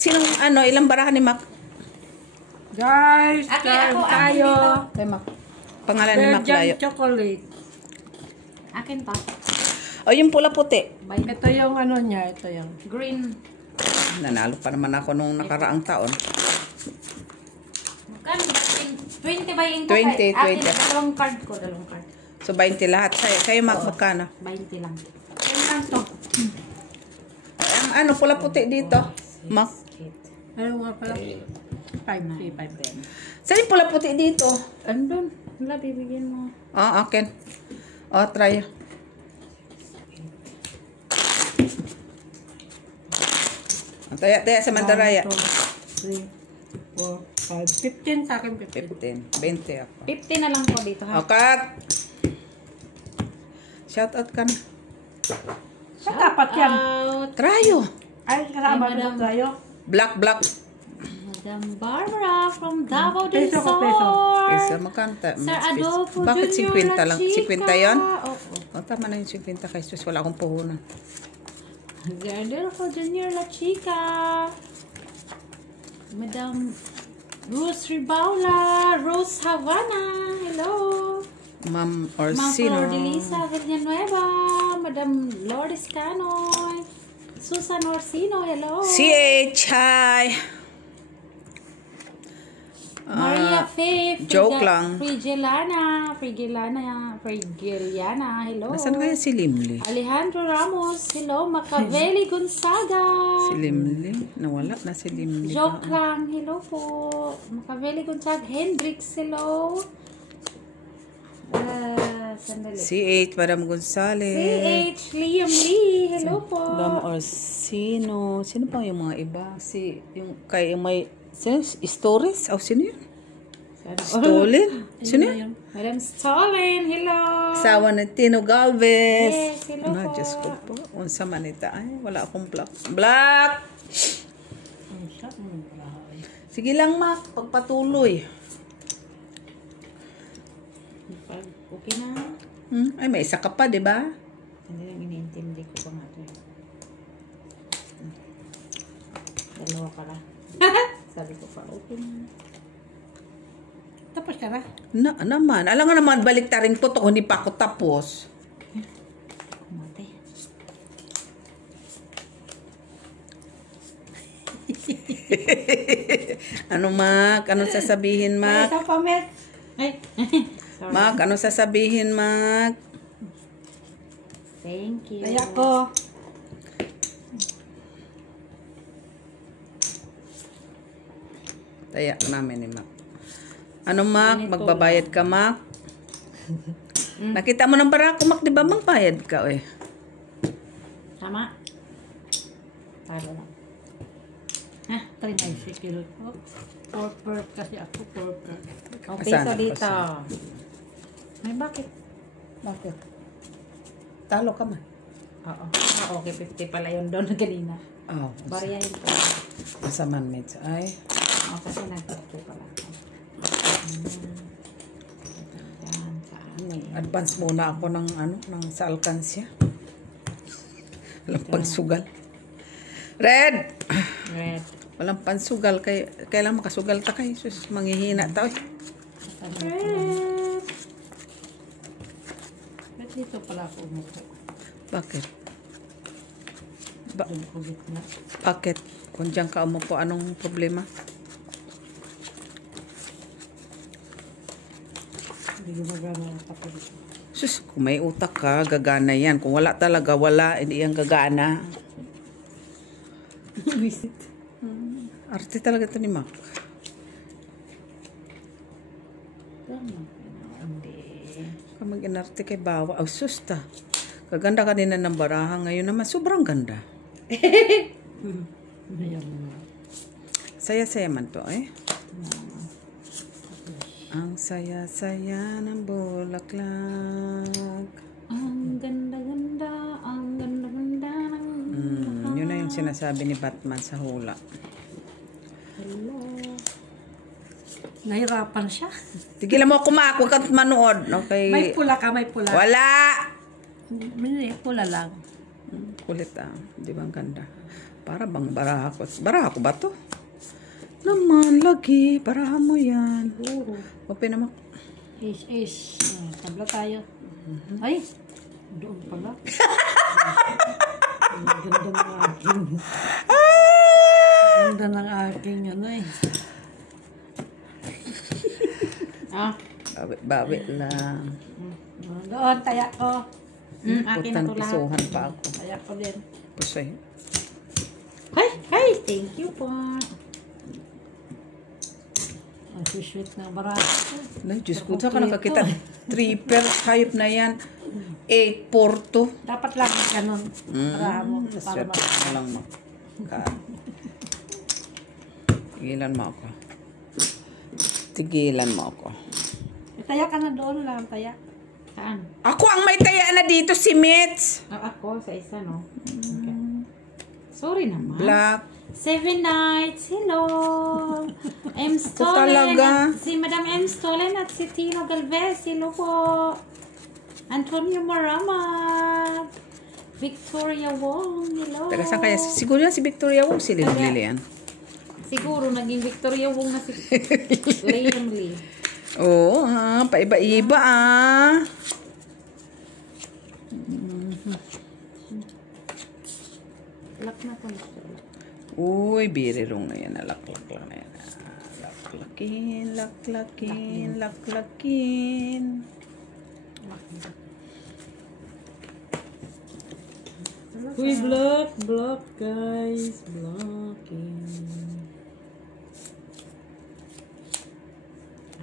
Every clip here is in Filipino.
Sinong ano, ilang barahan ni Mac? Guys, Ako, kain ako tayo. Kay Mac. Pangalan ni Mac Layo. Belgian chocolate. Akin pa. O, yung pula-puti. Ito yung ano niya, ito yung Green. Nanalo pa naman ako nung nakaraang taon. Magkano? 20 ba yung 20, Akin, 20. dalawang card ko. Dalawang card. So, 20 lahat. Kayo Mac, magkano? 20 lang. Ayun lang to. Ang ano, pula-puti dito. Mac. Ano nga pala? 5. Saan yung pula-puti dito? Andun. Wala, bibigyan mo. Oh, akin. Oh, try. Taya sa mandaraya. 3, 4, 5. 15 sa akin, 15. 15. 20 ako. 50 na lang po dito, ha? Oh, cut! Shout out ka na. Sa dapat yan. Out. Trayo. Ay, kasama Ay, na madam. tayo. Black. Madam Barbara from Davao del Peso ko, peso. Sur. Isa makanta. Sir Adolfo Bakit Jr. 50 lang? La Chica. 50 yon? Oo. Oh, tama na yung 50 kay sus. Wala akong puhunan. Sir Adolfo Jr. La Chica. Madam Rose Ribaula. Rose Havana. Hello. Ma'am Ma'am Orsino. Flor de Lisa Villanueva. Madam Lourdes Canoy. Susan Orsino. Hello. CH, hi. Maria Faye. joke lang. Frigiliana. Hello. Nasaan kaya si Limli? Alejandro Ramos. Hello. Macaveli Gonzaga. Si Limli? Nawala na si Limli. Joke lang. Hello po. Macaveli Gonzaga. Hendrix. Hello. Sandali. CH, Madam Gonzales. CH. Liam Lee. Hello po. Ma'am Orsino. Sino pa yung mga iba? Yung kay yung may stories? Oh, sino yun? Stolen? Sino yun? Madam Stolen. Hello. Asawa ni Tino Galvez. Yes, hello Ano, po. Diyos ko po. Unsa manita. Ay, wala akong black. Black! Sige lang, Mac. Pagpatuloy. Okay na. Ay, may isa ka pa, di ba? Hindi lang iniintindi ko pa nga ito. Dalawa ka lang. Sabi ko pa, okay na. Tapos ka na. Naman. Alam nga naman, balik taring po to. Hindi pa ako tapos. Mate. Ano, Mac? Ano sasabihin, May Mac? isa pa, Met. Ay. Sorry. Mac, ano sasabihin, Mac? Thank you. Ay ako. Taya namin ni Mac. Ano, Mac? Magbabayad ka, Mac? Nakita mo ng barako, Mac, di ba? Magbayad ka, eh. Tama. Talo lang. Ha? 390 kilo po. 4 kasi ako, 4 Okay, Asan? so dito. Asan? Ay, bakit? Bakit? Talo ka man. Oo. Ah, okay, 50 pala yun doon kanina. Oh, Barya yun po. masaman, mates. Ay, Oh, kasi nag-50 pala. advance muna ako ng sa alkansya. Walang pagsugal. Red! Red. Walang pansugal. Kailan makasugal ta kay sus, manghihina ta. Eh. Red. Ba't dito pala ako umupo? Bakit? Doon ko gitna. Bakit? Kung diyan ka umupo, anong problema? Hindi gumagana ang kapal. Sus, kung may utak ka, gagana yan. Kung wala talaga, wala. Hindi yan gagana. Visit. Arte talaga ito ni Mac. Hindi. Kung mag-inarte kay Bawa. Oh, sus ta. Kaganda kanina ng baraha. Ngayon naman, sobrang ganda. Ayan. Saya-saya man to, eh. Ang saya-saya ng bulaklak. Ang ganda-ganda, ang ganda-ganda ng... Yun na yung sinasabi ni Batman sa hula. Hello. Nahirapan siya. Tigilan mo ako, Mac. Huwag kang manood. Okay. May pula ka, may pula. Wala! May pula lang. Kulit, Di ba ang ganda? Para bang baraha ko. Baraha ko ba to? Naman, lagi. Baraha mo yan. Open naman. Ish. Tabla tayo. Ay, doon pala. Ang ganda ng aking. Ang ganda ng aking ano eh. Bawi lang. Doon, taya ko. Akin na Putang to lahat. pisuhan pa ako. Taya ko din. Pusay. Hey, thank you po. Ang sweet ng baraha. Ay, Diyos ko, saan ka nakakita? Tripper, hayop na yan. 8-4-2. Dapat lang ganun. Baraha mo. Para Swerte mo lang mo. Tigilan mo ako. Tigilan mo ako. Taya ka na doon lang, taya. Saan? Ako ang may taya na dito, si Mitz. Ako, sa isa, no? Okay. Sorry naman. Black. 7 Nights, hello! M. Stolen, talaga. si Madam M. Stolen at si Tino Galvez, hello po! Antonio Marama, Victoria Wong, hello! Taga saan kaya? Siguro yan si Victoria Wong, si Lilian. Siguro, naging Victoria Wong na si Liam Lee. Oo, paiba-iba Lak na po. Uy, birirong na yan. Laklak lang na yan. Laklakin. Uy, block guys. Blocking.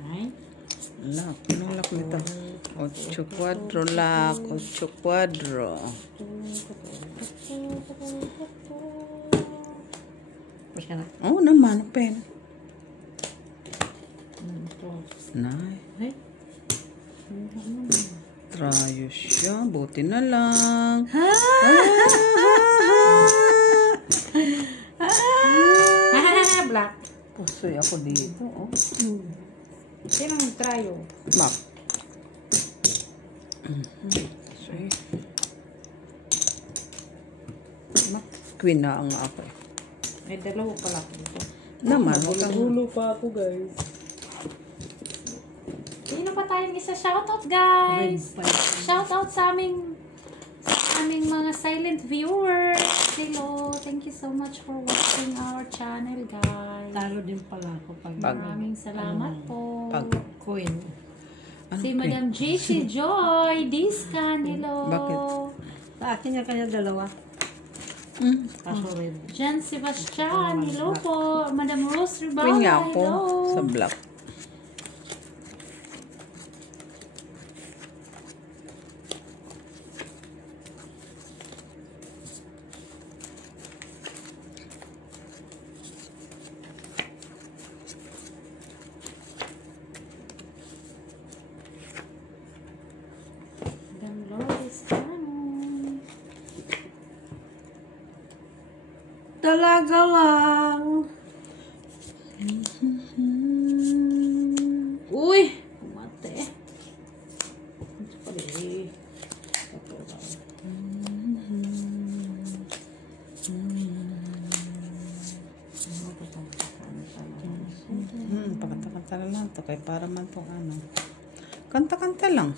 Ay. Lock. Anong lock nito? 8 quadro lock. 8 quadro. Oh, naman. Pen. Nay. Trayo siya. Buti na lang. Black. Pusoy ako dito. Oh. Sino nag-tryo? Map. Pusoy. Queen na ang ako eh. May dalawa pala dito. Naman. Gulo pa ako, guys. Sino pa tayong isa? Shoutout, guys! Shoutout sa aming mga silent viewers. Hello! Thank you so much for watching our channel, guys. Talo din pala ako pag Maraming salamat po. coin. Si Madam JC Joy Discan, hello! Bakit? Sa akin yung kanya dalawa. Kaso rin. Jan Sebastian, hello po. Madam Rose Queen Ribala, nga ako hello. sa black. Madam Lourdes Cano. Talaga lang. Uy! Umate. Pakanta-kanta na lang to. Kaya para man tong ano. Kanta-kanta lang.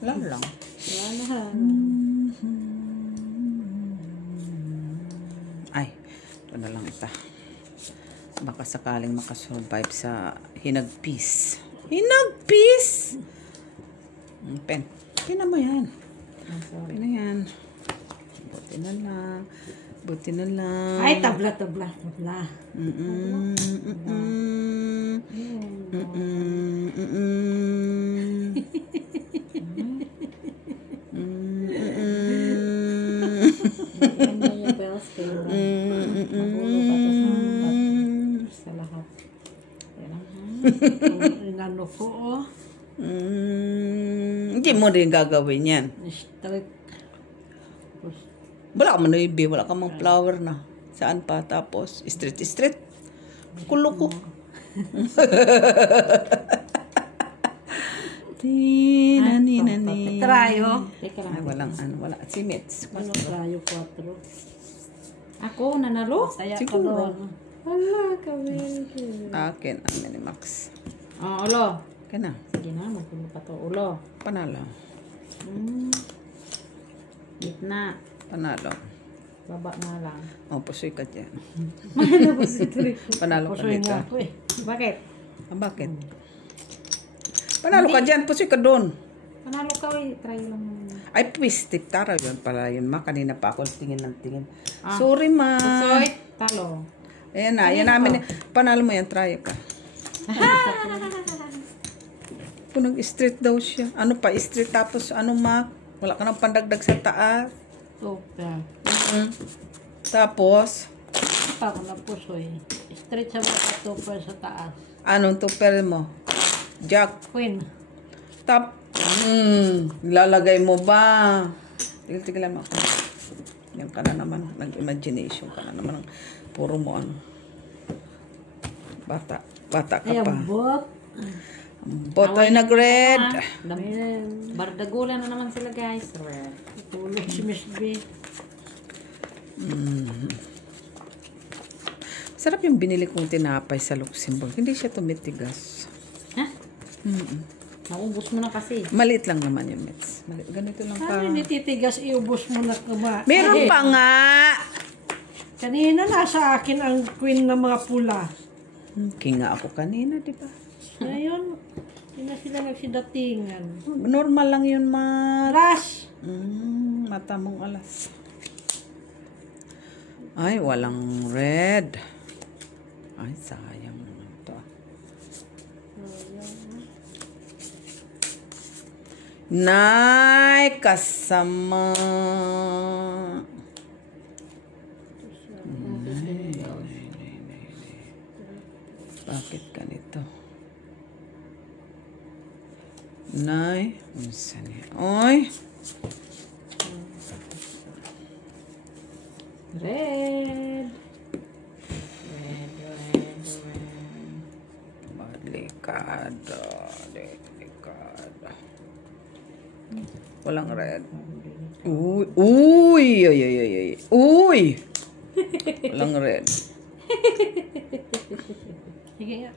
Wala lang. Wala. Ay, ito na lang ita. Baka sakaling makasurvive sa hinagpis. Hinagpis! Pen. Pen mo yan. Pen na yan. Buti na lang. Buti na lang. Ay, tabla. Ganda yung bells kayo. Magulo pa to sa lahat. Yan ang Inano ko, oh. Hindi mo rin gagawin yan. Straight. Wala ka man na ibi. Wala ka mang flower na. Saan pa? Tapos, street. Kulo ko. Tinani. Trayo. Teka Ay, lang. walang ano. Wala. Si Mitz. Ano, trayo 4. Ako, nanalo? Taya ka Siguro. doon. Wala ka, very good. Akin ang Minimax. Oh, ulo. Kaya na. Sige na, magpulo pa to. Ulo. Panalo. Gitna. Panalo. Baba nga lang. Oh, pusoy ka dyan. Pusoy Panalo ka Pusoy dito. nga ako eh. Bakit? Ah, bakit? Panalo ka dyan. Pusoy ka doon. Panalo ka, try lang mo. Ay, twistic. Tara yun pala yun, ma. Kanina pa ako tingin ng tingin. Ah. Sorry, ma. Pusoy, talo. Ayan na. Ayan namin. Panalo mo yan. Try ka. Kung nag-street daw siya. Ano pa? Street tapos ano, ma? Wala ka nang pandagdag sa taas. Super. Tapos, Pa ako na pusoy. Straight sa mga super sa taas. anong tupper mo? Jack. Queen. Tap. Lalagay mo ba? Tigil-tigilan mo ako. Yan ka na naman. Nag-imagination ka na naman. Puro mo ano. Bata. Bata ka Ay, pa. ang bot. Bot tayo nag-red. Bardagulan na naman sila, guys. Red. Tulog si Miss B. Sarap yung binili kong tinapay sa Luxembourg. Hindi siya tumitigas. Ha? Naubos mo na kasi. Maliit lang naman yung mets. Ganito lang ka. Ano titigas, iubos mo na kama. Meron pa nga. Kanina nasa akin ang queen ng mga pula. Kinga ako kanina, di ba? Ngayon, hindi na sila nagsidatingan. Normal lang yun, ma. Rush! Mata mong alas. Ay, walang red. Ay, sayang naman to. Nay, kasama. Bakit ganito? Nay, unsa ni? Oy. Red. Delikado. Walang red. Uy, uy, ay, ay, ay, ay. Uy. Walang red. Sige nga.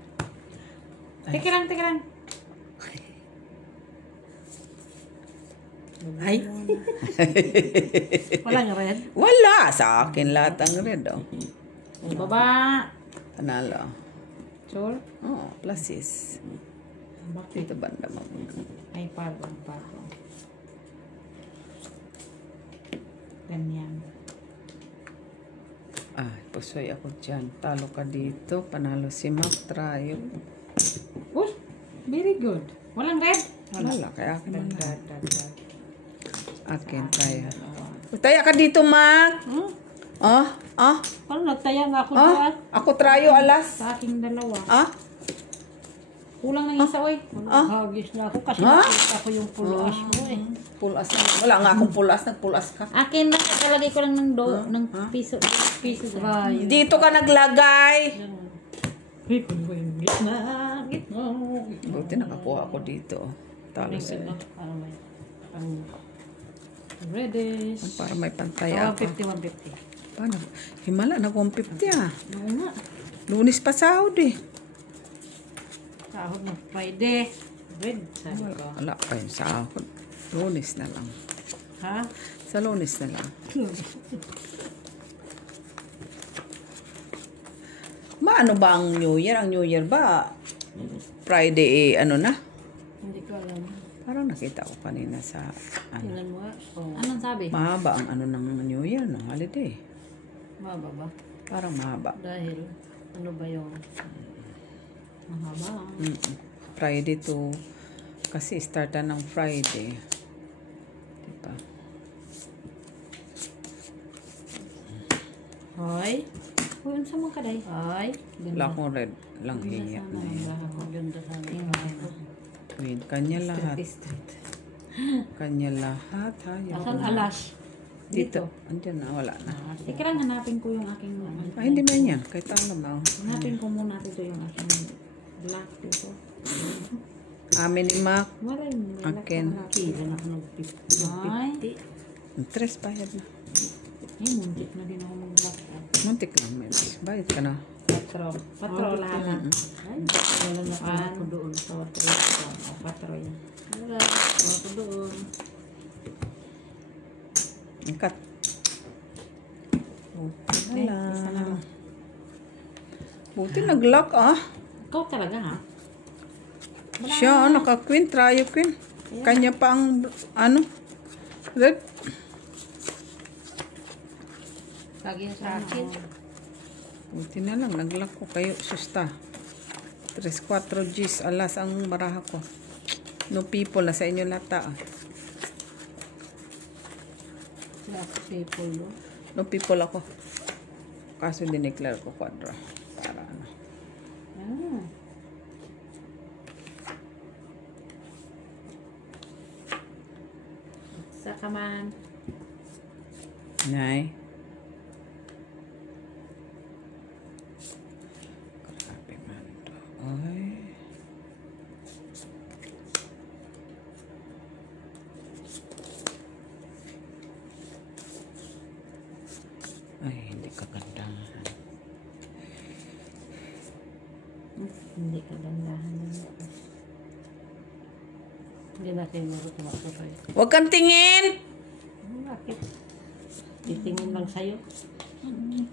Teka lang, teka lang. Ay. Walang red. Wala sa akin lahat ang red, oh. Baba. Panalo. Sure? Oh, pluses. Dito banda mo. Ay, pardon. Ganyan. Ah, pusoy ako dyan. Talo ka dito. Panalo si Mac. Try. Uy, very good. Walang red? Wala. Kaya akin man lang. Dad. Akin, try. Taya ka dito, Mac. Parang nagtaya nga ako Ah, dyan. ako trayo alas. Sa aking dalawa. Ah, Kulang ng isa, oy. Hagis na ako kasi Ha? nakita ko yung puluas mo eh. pulas na. Wala nga akong pulas. Nagpulas ka. Akin lang, nakalagay ko lang ng piso. Right. Dito ka naglagay. Gitna. Buti nakakuha ako dito. Talo sila. Ang reddish. Para may pantaya ako. 150. Paano? Himala, nag-150 ah. Oo nga. Lunis pa sahod eh. Sahod ng Friday. Red, sabi ko. Wala pa yung sahod. Lunis na lang. Ha? Sa lunis na lang. Maano ba ang New Year? Ang New Year ba? Friday eh, ano na? Hindi ko alam. Parang nakita ko kanina sa ano. Tingnan mo nga. Oh. Anong sabi? Mahaba ang ano ng New Year, no? Holiday. Maba ba? Parang mahaba. Dahil, ano ba yung Mahaba. Friday to, kasi start na ng Friday. Diba? Hoy? Uy, unsa man ka, day? Ay? Wala akong red lang hiya na yun. Maganda sana. Wait, kanya lahat. Street. Kanya lahat, ha? Asan alas? Dito. Andyan na, wala na. Teka lang, hanapin ko yung aking... Ay, hindi man yan. Kahit ano ba? Hanapin ko muna dito yung aking black dito. Amin ni Mac. Wala yung black. Akin. Kila na ako ng Ay. 50. Tres bayad na. Ay, muntik na din ako mag-block. Muntik lang, Mels. Bayad ka na. Patro lahat na. Ay, wala na ako doon. 4 yan. Wala ako doon. Ikat. Okay, isa na lang. Buti nag-lock ah. Ikaw talaga, ha? Siya, naka-queen, trio queen. Kanya pa ang, ano, red. Lagi yan sa akin. Buti na lang, nag-lock ko kayo, susta. 3-4 Gs, alas ang maraha ko. No people, na sa inyo lata ah. Last people, no? No people ako. Kaso dineclare ko quadra. Para ano. Ah. Sa kaman. Nay. Grabe man to. Ay. Ay, hindi kagandahan. Hindi kagandahan na. Hindi natin marutuwa tayo. Huwag kang tingin! Bakit? Titingin lang sa'yo.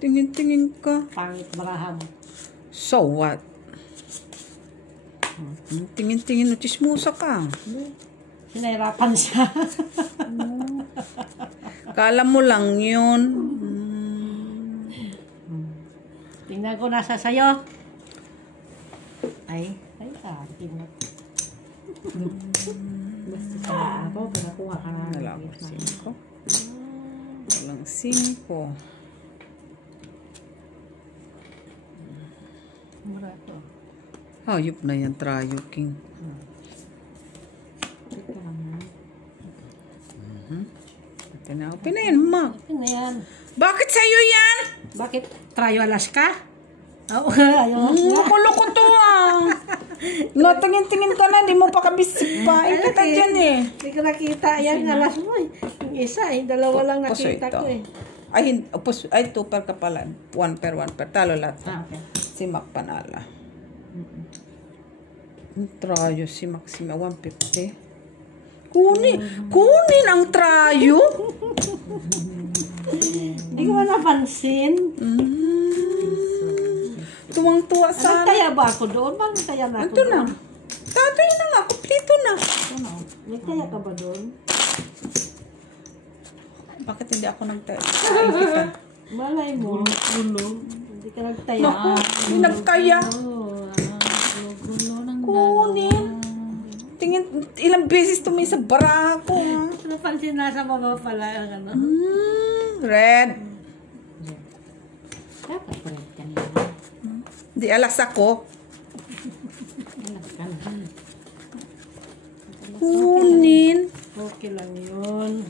Tingin-tingin ka. Pangit baraha mo. So what? Tingin-tingin na chismosa ka. Sinahirapan siya. Kala mo lang yun. Tingnan ko nasa sa'yo. Ay, akin na. Basta sa ako, pinakuha ka na. Wala akong 5. Walang 5. Mura to. Hayop na yan, trio king. Ito lang na. Ito na. Pinayan, ma. Akin na yan. Bakit sa'yo yan? Bakit? Trayo alas ka? Oo, ayun. Nakulo ko to ah. Natingin-tingin ka na, di mo pa kabisip pa. Ay, kita dyan eh. Hindi ko nakita. Yan, alas mo eh. Yung isa eh, dalawa lang Puso nakita ito. ko eh. Ay, 2 per ka pala. 1 per. Talo lahat. Ah, okay. Si Mac panala. Trio si Mac, si Mac, 150. Kunin ang trio. Hindi ko man napansin. Tuwang-tuwa sana. Nagtaya ba ako doon? Bakit nagtaya na ako Ito na. doon? Tatay na nga, kumpleto na. Ano? Nagtaya ka ba doon? Bakit hindi ako nagtaya? Ay, kita. Malay mo. Hindi ka nagtaya. Naku, hindi nagtaya. Gulo ng Kunin. Tingin, ilang beses tumingin sa bara ko. Napansin nasa baba pala ang ano. Red. Dapat pa rin kanina. Di alas ako. Alas ka na. Kunin. Okay lang yun.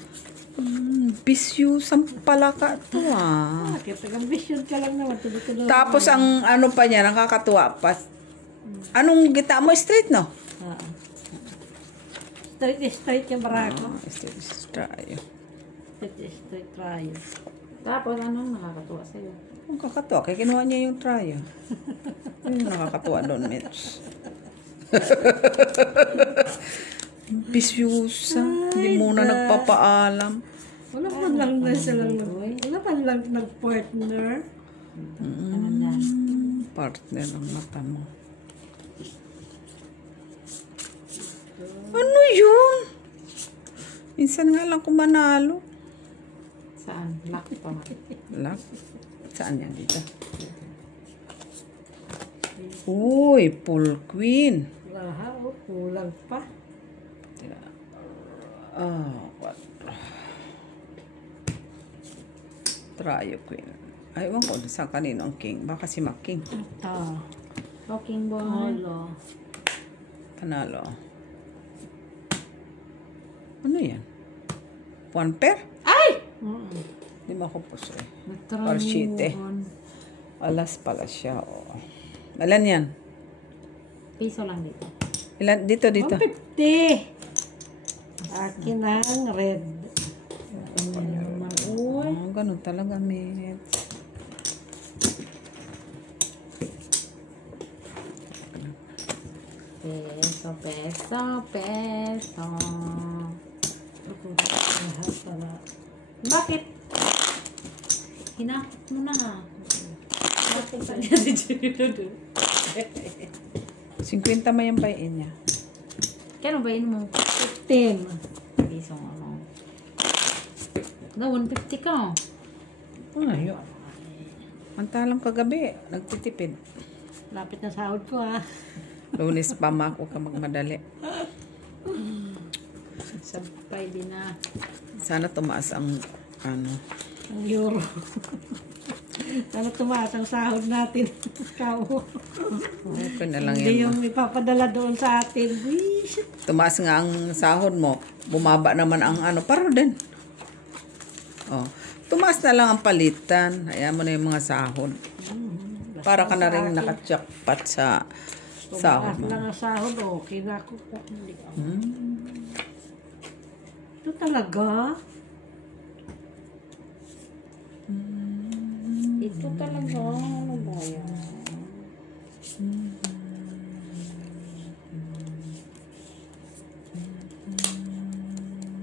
Bisyusang pala ka to ah. Bakit? Nag-ambition ka lang naman. Tuloy-tuloy. Tapos ang ano pa niya, nakakatuwa pa. Anong gita mo? Straight, no? Ah. Straight yung barako. Straight tayo. Straight try. Tapos anong nakakatuwa sa'yo? Ang kakatuwa, kaya kinuha niya yung trio. Yun yung nakakatuwa doon, Mitch. Bisyusa. Hindi muna nagpapaalam. Wala pa lang na silang wala pa lang nag-partner. Partner ang mata mo. Ano yun? Minsan nga lang kumanalo. Saan? Lock pa nga. Lock? Saan yan dito? Uy, full queen. Wala, kulang pa. What? Trio queen. Ay, ewan ko sa kanino ang king. Baka si Mac King. Ito. Talking boy. Holo. Panalo. Ano yan? 1 pair? Ay! Di ba ako puso eh. Natry Parchite. Alas pala siya. Oh. Ilan yan? Piso lang dito. Ilan? Dito. 150. Akin ang red. Uy. ganun talaga, Mitch. Peso, peso, peso. Lahat para. Bakit? Hinakot mo na. Bakit sa niya si Judo? 50 may yung bayin niya. Kano ba yun mo? 10. Pisong ano? Na 150 ka. Ayun. Mantalang kagabi, nagtitipid. Lapit na sahod ko ha. Lunes pa ako ka magmadali. Sabay din na. Sana tumaas ang ano. Ang euro. Sana tumaas ang sahod natin. Ikaw. Okay na lang Hindi yan. yung ipapadala doon sa atin. Wish. Tumaas nga ang sahod mo. Bumaba naman ang ano. Para din. Oh. Tumaas na lang ang palitan. Hayaan mo na yung mga sahod. Para ka na rin nakajakpat sa sahod Tumaas mo. lang ang sahod. Okay na ako. Ito talaga? Ito talaga. Ano ba yan?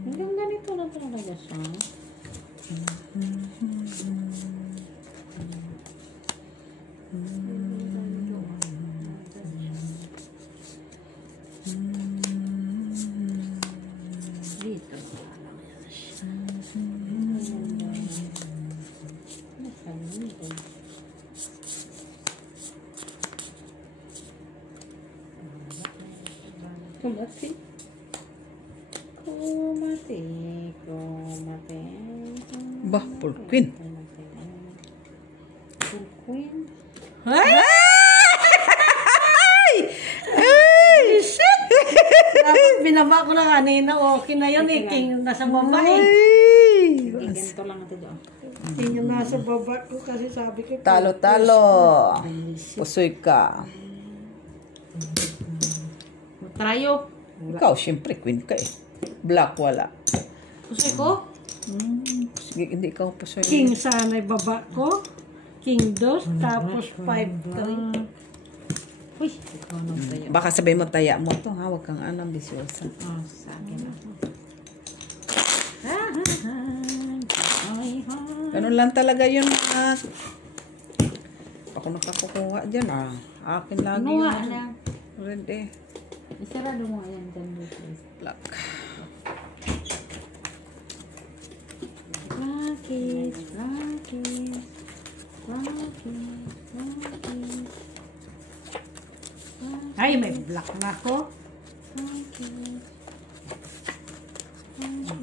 Hanggang ganito na talaga siya. Dito na lang yan siya. Kumati. Bah, full queen. Full queen. Ay! Dapat binaba ko na kanina. Okay na yan eh. King nasa baba eh. Ay! Ganito lang ito doon. King yung nasa baba ko kasi sabi ko. Talo-talo. Pusoy ka. Trayo. Ikaw, syempre, queen ka eh. Black, wala. Pusoy ko? Sige, hindi ikaw pusoy. King sana yung baba ko. King 2. Tapos 5-3. Uy, ikaw nang tayo. Baka sabihin mo, taya mo to ha. Huwag kang anang bisyosa. Oh, sa akin na. Ganun lang talaga yun. Ako nakakukuha dyan ah. Akin lagi Ano nga yun. na? Red eh. Isarado mo ayan dyan dito. Black. Rakis, rakis, rakis, rakis. Ay, may black na ako.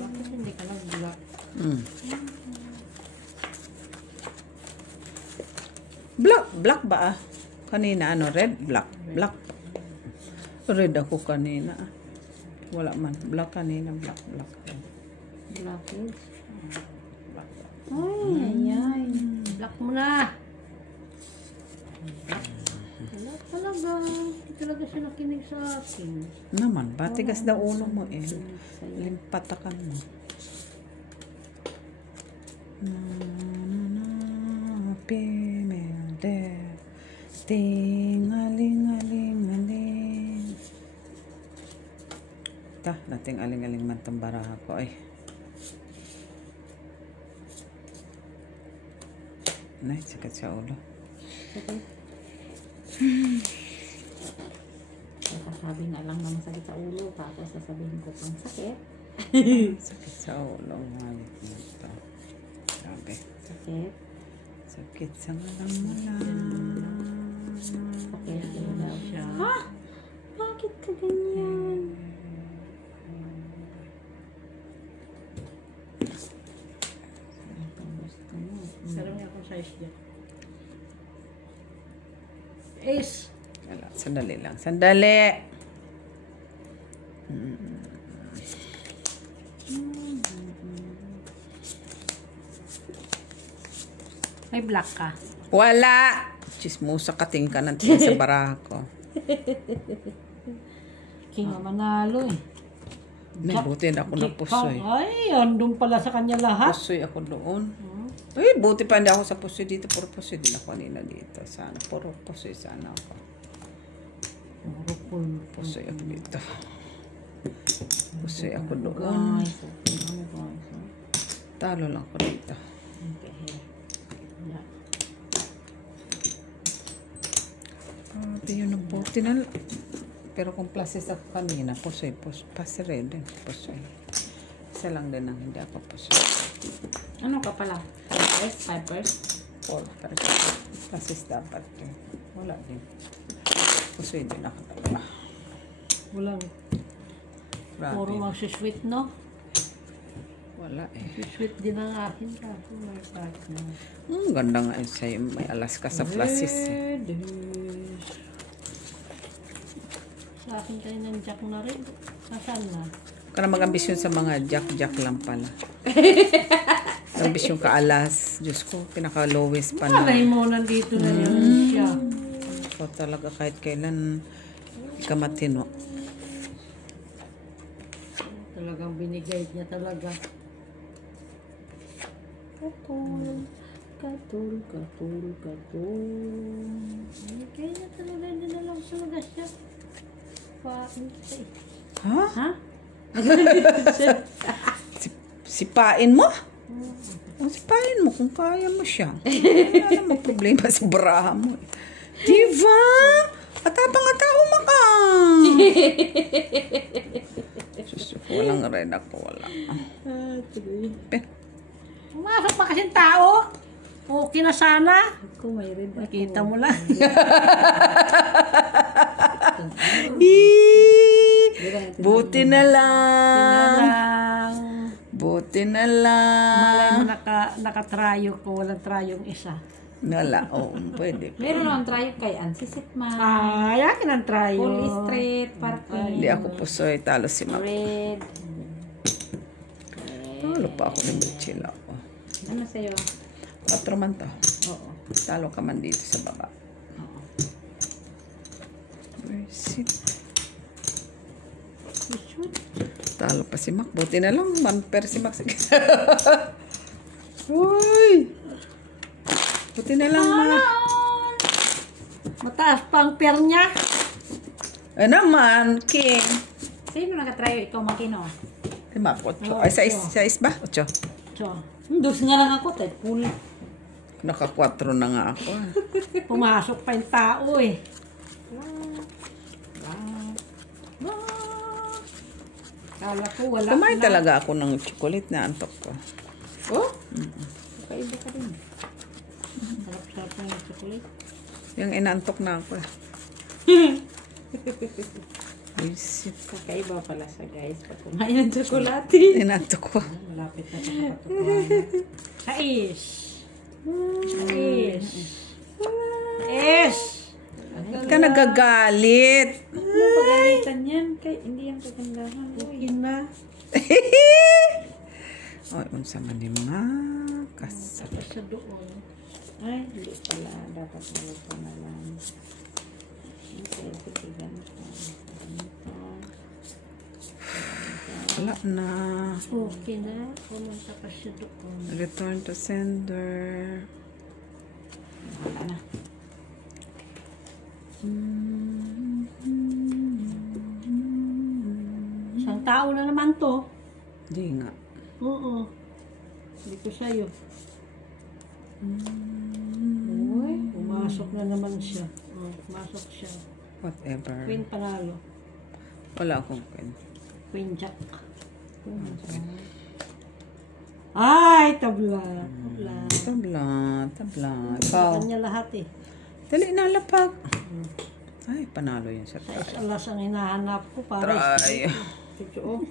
Bakit hindi ka nag-block? Black ba ah? Kanina ano? Red? Black. Red ako kanina ah. Wala man. Black kanina. Black. Blockage? Ay. Black mo na. Wala talaga. Hindi talaga siya nakinig sa akin. Naman. Batigas daw ulo mo eh. Limpatakan mo. Female death. Ting-aling-aling-aling. Ta, nating aling-aling man tong baraha ko ay. Nay, sakit sa ulo. Sasabi nga lang na masakit sa ulo. Tapos sasabihin ko pang sakit. Sakit sa ulo. Malit mo ito. Grabe. Sakit. Sakit sa ngalang malang. Sakit. Ha? Bakit ka ganyan? Gusto mo. Sarap niya akong size niya. Ace. Wala, sandali lang. Sandali! May black ka. Wala! Chismosa kating ka ng tingin sa baraha ko. King ang manalo eh. May buti na ako na pusoy. Ay, andun pala sa kanya lahat. Pusoy ako doon. Uy, buti pa hindi ako sa pusoy dito. Puro pusoy din ako kanina dito. Sana, puro pusoy sana ako. Pusoy ako dito. Pusoy ako doon. Guys, ano guys? Talo lang ako dito. Okay, here. Yeah. Yun ang buti na. Pero kung pluses ako kanina, pusoy, pasire din. Pusoy. Isa lang din ang hindi ako pusoy. Ano ka pala? 5 first? 4 pluses dapat yun. Wala din. Pusoy din ako talaga. Walang. Puro Grabe. magsusweet, no? Wala eh. Sweet din ang akin. Kaso may sakit na. Ganda nga yun sa'yo. May alas ka sa pluses eh. Sa akin kayo ng jack na rin. Nasaan na? Huwag ka na mag-ambisyon sa mga jack lang pala. Ambisyon ka alas. Diyos ko, pinaka-lowest pa na. Malay mo, nandito na yun siya. So talaga kahit kailan ka matino. Talagang binigay niya talaga. Katul. Binigay niya talaga. Hindi na lang talaga siya. Paintay. Ha? Ha? Sipain mo? Sipain mo kung kaya mo siya. Wala namang problema sa braha mo. Diva! Atapang-atao maka! Sus, walang red ako, wala. Pumasok pa kasing tao. Okay na sana. Ako may red ako. Nakita mo lang. Buti na lang. Sinarang. Buti na Malay mo lang. nakatrayo ko. Walang trayong isa. Wala, oo, pwede. Meron naman tayo kay Ansi Sitman. Yakin ang trayo. Fully straight, parking. Hindi ako pusoy, talo si Mac. Red. Talo pa ako ng bitchila ko. Ano sa'yo? 4 man to. Oo. Talo ka man dito sa baba. Oo. Where's it? Talo pa si Mac. Buti na lang. 1 pair si Mac. Uy! Buti na lang, Mac. Mataas pa ang pair niya. Naman, King. Sino nakatrayo? Ikaw, Makino. Si Mac, 8. Ay, 6 ba? 8. So, dos nga lang ako. Type pool. Naka 4 na nga ako. Pumasok pa yung tao eh. Kala ko wala Kumain na. talaga ako ng chocolate na antok ko. Oh? Kaiba ka rin. Sarap-sarap na yung chocolate. Yung inantok na ako. Isip. Kakaiba pala siya, guys. Pag kumain ng tsokolate. Inantok ko. Malapit na sa kapatutuhan. Sais. Sais. Sais. Ba't ka nagagalit? Ano pagalitan yan? Kay, hindi yung kagandahan. Okay na. Oy, unsa man ni Makas. Tapos sa doon. Ay, hindi pala. Dapat maluto na lang. Okay, sige, ganito. Wala na. Okay na. Pumunta pa siya doon. Return to sender. Wala na. Isang tao na naman to. Di nga. Oo. Hindi ko sa'yo. Uy. Pumasok na naman siya. Pumasok siya. Whatever. Queen panalo. Wala akong pen. Queen Jack. Ay, tabla. Tabla. Tabla, tabla. Sa Ikaw. kanya lahat eh. Dali na lapag. Ay, panalo yun sa Sa alas ang hinahanap ko para try. Totoo.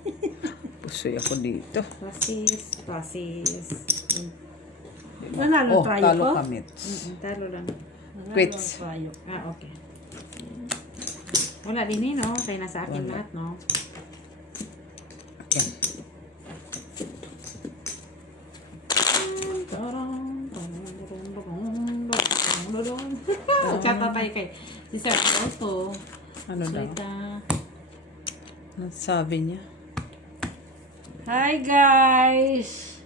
Pusoy ako dito. Pasis. Pasis. Nanalo Oh, tayo talo ko. kami. Talo lang. Nanalo Quits. tayo. Ah, okay. Wala din eh, no? Kaya nasa akin Wala. lahat, no? Yan. Kata tayo kay si Sir Auto. Ano daw? Salita. Ano sabi niya? Hi guys!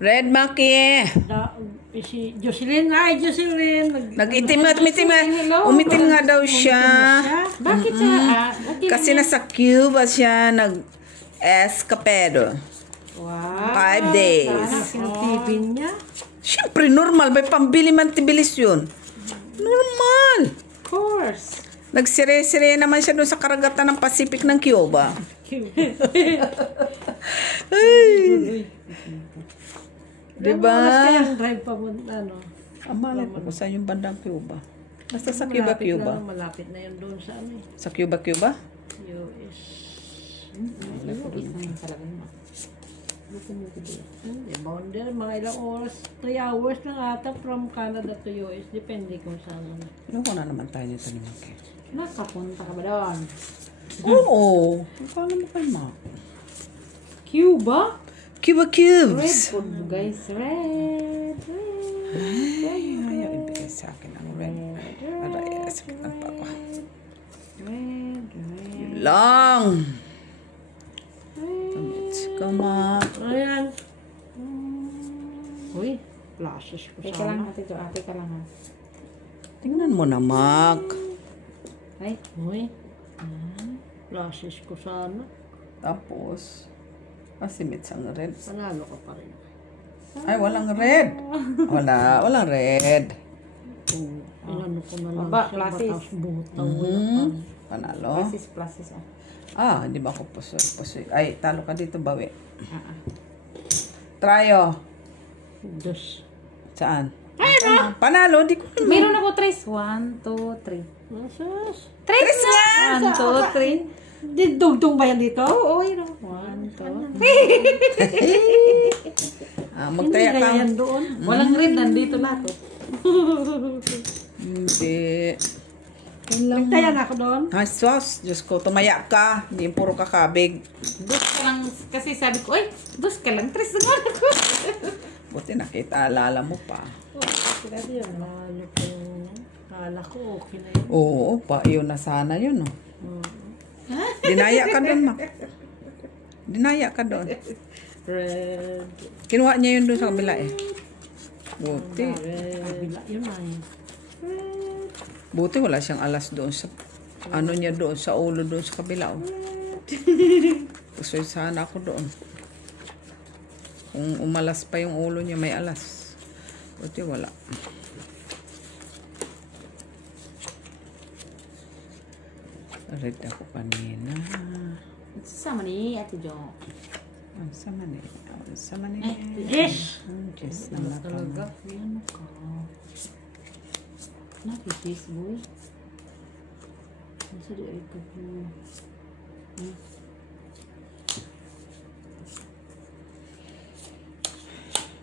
Red Maki! Si Jocelyn. Ay, Jocelyn. Nag-itim at umitim nga daw siya. Bakit siya? Okay Kasi nasa Cuba siya nag-escapado. Wow. 5 days. Sinutipin niya. Siyempre, normal. May pambili man tibilis yun. Normal. Of course. Nagsire-sire naman siya doon sa karagatan ng Pacific ng Cuba. Ay. Diba? Oras kayang drive pa mo, ano? Amala ko kung saan yung bandang Cuba. Basta sa Malapit Cuba. na, malapit na yun doon sa ano eh. Sa Cuba. US. Hindi, boundary. Mga ilang oras. 3 hours lang ata from Canada to US. Depende kung saan. Ano ko na naman tayo nito ni Maki? Nakapunta ka ba doon? Oo. Paano mo kayo, Ma? Cuba? Cuba Red Cubes. food, guys. Red. Ayaw ibigay sa akin ang red. Aray, sakit ng papa. Red. Yun lang. Come on. Ayan. Uy, flashes ko Teka lang, ate Jo. Ate ka lang, ha. Tingnan mo na, Mac. Ay, Uy. Flashes ko sana. Tapos, masimit ang red. Panalo ka pa rin. Ay, walang red. Walang red. Inano ko na lang Aba, siya. flashes. Batas butaw. Panalo. pluses, ah. Hindi ba ako pusoy? Ay, talo ka dito, bawi. Ah. Tryo. Dos. Saan? Panalo, di ko. Meron ako tres. 1, 2, 3. Masas. Tres nga! 1, 2, 3. Dugtong ba yan dito? Oo, yun ako. 1, 2. Magtaya Hindi ka. kaya yan doon. Walang red, nandito lahat, oh. Hindi. Yun lang. Nagtaya na ako doon. Ay, sus. Diyos ko, tumaya ka. Hindi yung puro kakabig. Dos ka lang, kasi sabi ko, ay, dos ka lang, tres na ako. Buti nakita, alala mo pa. Grabe yun. Ano po. Kala ko okay na yun. Oo, pa, yun na sana yun, no? Dinaya ka doon, Mac. Dinaya ka doon. Red. Kinuha niya yun doon sa kabila, eh. Buti. Kabila yun ay. Buti wala siyang alas doon sa, ano niya doon, sa ulo doon sa kabila, oh. Gusto sana ako doon. Kung umalas pa yung ulo niya, may alas. Buti wala. Red ako kanina. Sama ni Ate Jo. Ang sama ni. Ang sama ni. Yes! Yes, naman Talaga. Yan ka. Nakikis, boy. Nasa di ay ko po.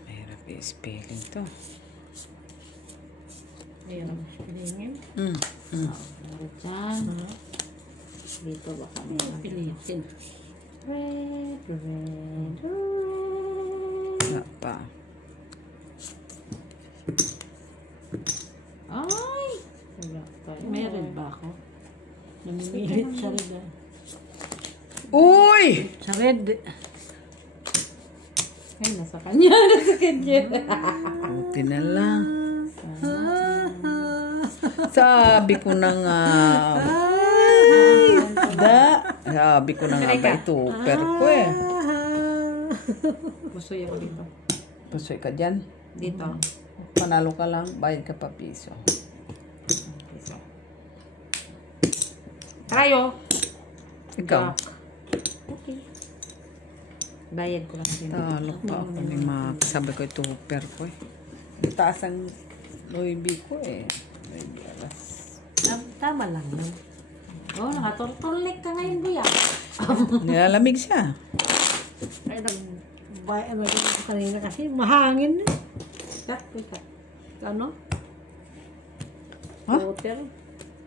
Mahirap i-spelling to. Ayan ang pilingin. Meron dyan. Dito ba kami? Pilitin. Red, red, red. Wala pa. Ay! Wala pa. May red ba ako? Namimilit sa red ah. Uy! Sa red. Ay, nasa kanya. Nasa kanya. Buti na lang. Sabi ko na nga. Sabi ko na nga ba ito. Pero ko eh. Gusto ako dito. Pusoy ka dyan. Dito. Panalo ka lang. Bayad ka pa piso. Tayo. Ikaw. Okay. Bayad ko lang din. Talo pa ako ni Mac. Sabi ko ito. Pero ko eh. Taas ang Louis ko eh. Maybe alas. Tama lang. Oh, nakatortolek ka ngayon, Buya. Nilalamig siya. Ay, ano yun ako kanina kasi mahangin eh. Cut, cut. Ano? Ha? Water.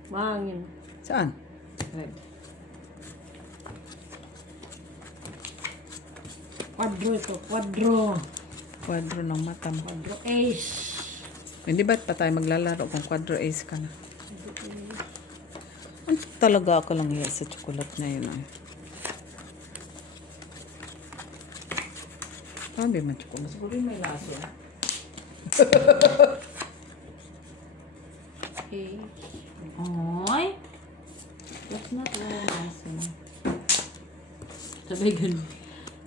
Mahangin. Saan? Red. Quadro ito. Quadro. Quadro ng mata mo. Quadro ace. Hindi ba't pa tayo maglalaro kung quadro ace ka na? Ano talaga ako lang hiya sa chocolate na yun ay. Sabi man chocolate. Siguro may laso. Okay. Oy. That's not very nice, you know. Sabi ganun.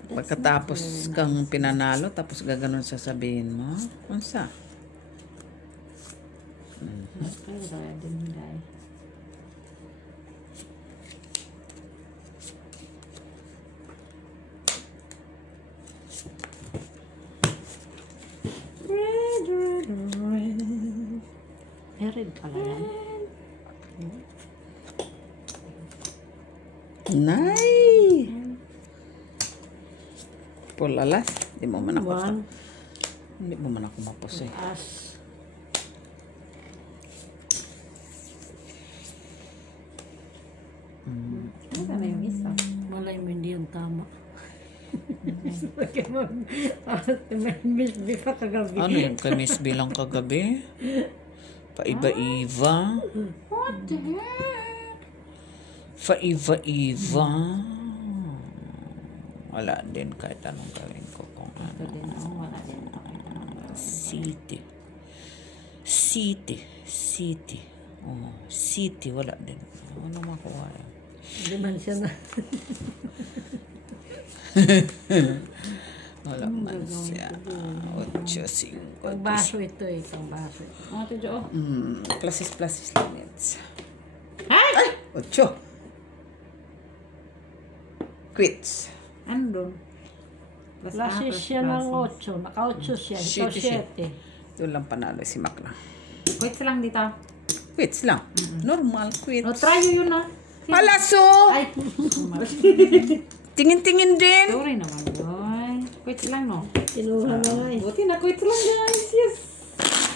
Pagkatapos kang pinanalo, tapos gaganon sasabihin mo, unsa? Kaya din guys. Red pala yan. Nay! Pulalas. Di mo man ako. One. Hindi mo man ako mapusoy. As. Ano ka na yung isa? Malay mo hindi yung tama. Miss B pa kagabi. Ano yung kamis bilang kagabi? Paiba-iva. What the heck? Paiba-iva. Wala din kahit anong gawin ko kung Ito ano. din ako. Wala din ako. City. City. City. Oh, city. Wala din. Ano makuha yan? Hindi man siya na. Wala man siya. 8-5. Pang baso ito eh. Pang baso. Oh, ito Jo. Plasis limits. Ay! 8. Quits. Ano doon? Lasis siya ng 8. Naka-8 siya. Ito Shitty 7. Doon lang panalo si Mac lang. Wait lang dito. Quits lang. Normal quits. No, try yun na. Palaso! Ay! Tingin-tingin din. Sorry naman yun. Wait lang no. Kinuha na nga eh. Buti na quit lang guys. Yes.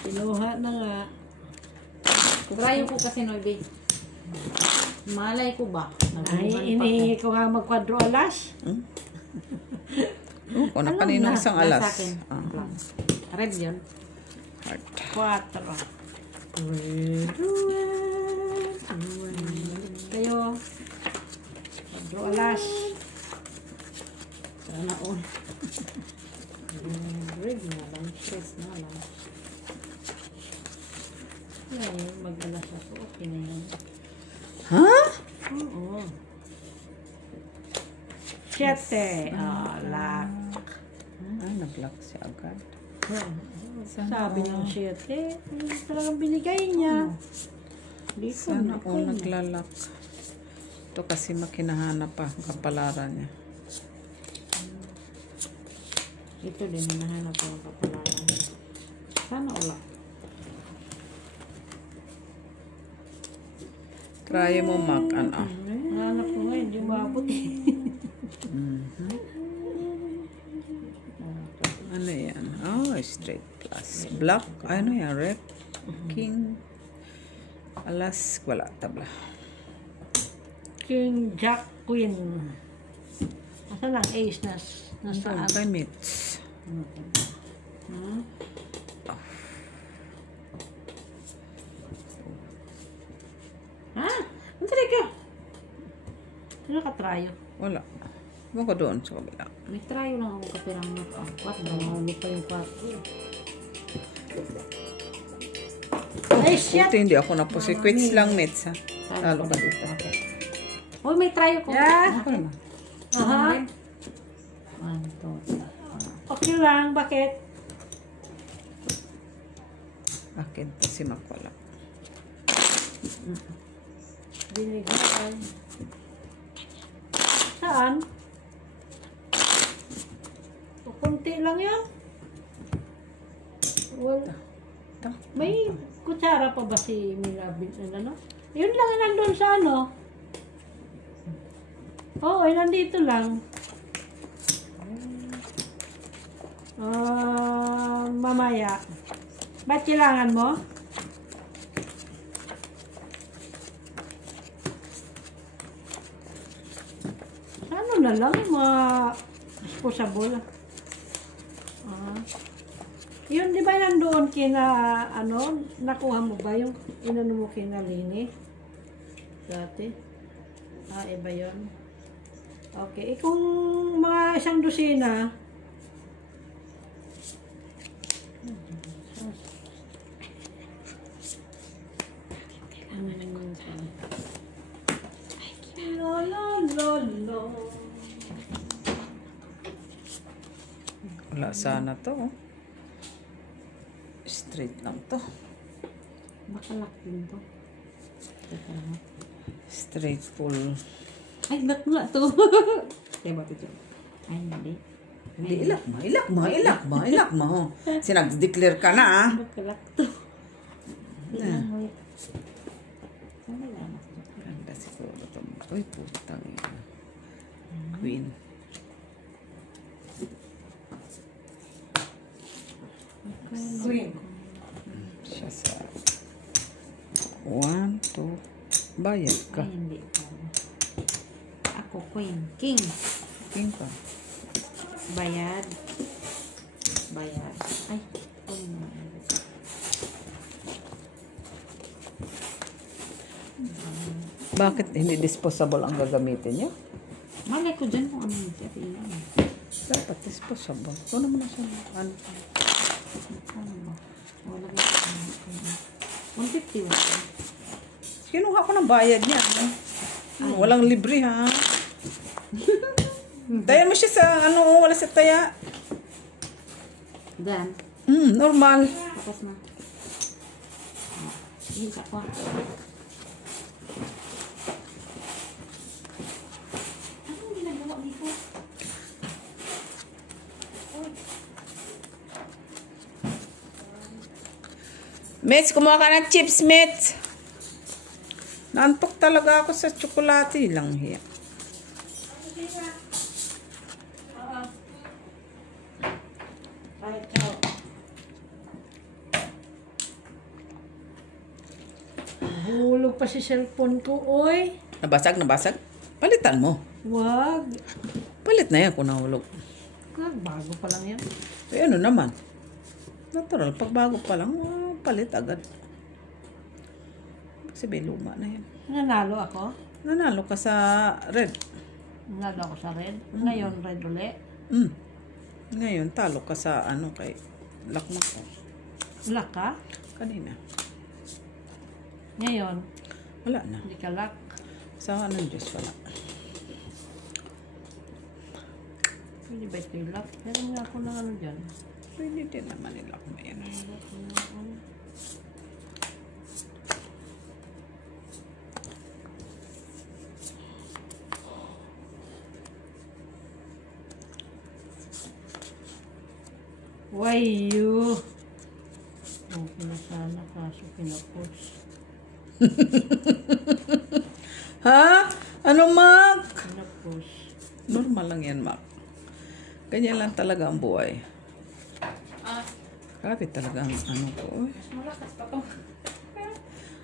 Kinuha na nga. Try ko kasi no, babe. Malay ko ba? Ay, inihingi ko nga mag-quadro alas. Kung napanino isang alas. Sa akin. Red yun. Heart. 4. Kayo. Quadro alas. Sana all. Red na lang. Stress na lang. Ay, mag-alas ako. Okay na yan. Ha? Oo. 7. Lock. Ah, nag-lock siya agad. Sabi ng 7. Talagang binigay niya. Hindi ko Sana all naglalak. Ito kasi makinahanap pa kapalaran niya. Ito din, hinahanap ko ang kapalaran. Sana wala. Try mo Mac, ano? Hanap ko nga, hindi maabot eh. Ano yan? Oh, straight plus. Black, ano yan? Red, king, alas, wala, tabla. King, Jack, Queen. Asa lang, Ace na nasaan? 5 minutes. Ha? Ang talaga? Ano ka trayo? Wala. Huwag ko doon sa kabila. May try lang ako kapirang na pa. What the? Ano pa yung 4? Ay, shit! Buti hindi ako napusi. Quits lang, mates, ha? Talo ka dito. Uy, may try ako. Yeah. Ako naman. Aha. 1, 2, 3. Okay lang, bakit? Akin pa si Mac, wala. Binigay. Saan? O, kunti lang yan. Well, Ito. may kutsara pa ba si Milabit? Ano? Yun lang ang nandun sa ano. Oo, nandito lang. Mamaya. Ba't kailangan mo? Ano na lang, mga disposable. Yun, di ba nandoon kina, ano, nakuha mo ba yung inano mo kina Lini? Dati? Iba yun. Okay, kung mga 1 dosina, lolo. Wala sana to. Oh. Straight lang to. Bakalak din to. Teka lang. Straight full. Ay, lock nga to. Kaya ba ito? Ay, hindi. Hindi, ilak mo. Sinag-declare ka na, ah. Bakalak to. Hindi lang, wait. Sana lang. Ganda siguro ito. Uy, putang ina. Queen. Queen. Siya sa 1, 2. Bayad ka. Ay, hindi. Ako, queen. King. King ka. Bayad. Bayad. Ay, queen. Bakit hindi disposable ang gagamitin niyo? Malay ko dyan kung ano yung siya. Dapat disposable. Ito naman na siya. Ano? Ano ba? Wala ko sa 150 ba? Kinuha ko ng bayad niya. Walang libre, ha? Tayan mo siya sa ano, wala sa taya. Dan. Normal. Tapos na. Hindi ka pa. Anong ginagawa dito? Mets, kumuha ka ng chips, Mets. Naantok talaga ako sa tsokolate lang hiya. Hulog pa si cellphone ko, oy. Nabasag. Palitan mo. Wag. Palit na yan kung nahulog. Bago pa lang yan. Eh, ano naman? Natural, pag bago pa lang, palit agad. Sabi, luma na yan. Nanalo ako. Nanalo ka sa red. Nanalo ako sa red. Ngayon, red ulit. Ngayon, talo ka sa ano kay lakma ko. Lock ka? Kanina. Ngayon, Wala na. hindi ka lock. Sa anong Diyos wala. Hindi ba ito yung lock? Meron nga ako ng ano dyan. Pwede din naman ilak mo yan. Wayo! Okay na sana kaso pinapos. Ha? Ano, Mac? Pinapos. Normal lang yan, Mac. Ganyan lang talaga ang buhay. Grabe talaga ang ano ko. Uy. Malakas pa to.